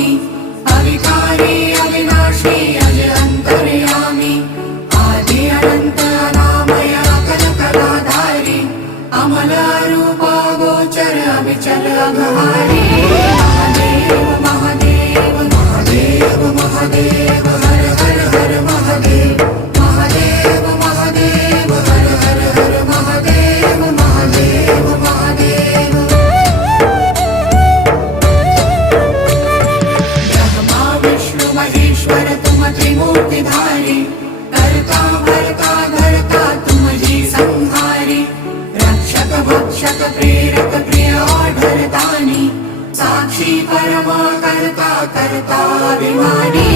स्वामी अविकारी अविनाशी अज अंतर्यामी आदि अनंत अनामय अकल कलाधारी अमल रूप गोचर अविचल अघहारी महादेव महादेव महादेव महादेव हर हर हर महादेव महादेव महादेव हर हर हर महादेव महादेव महादेव ब्रह्मा विष्णु महेश्वर तुम त्रिमूर्तिधारी कर्ता भर्ता धर्ता तुम जी संहारी रक्षक भक्षक प्रेरक प्रिय आढरतानी साक्षी परमा कर्ता कर्ता अभिमानी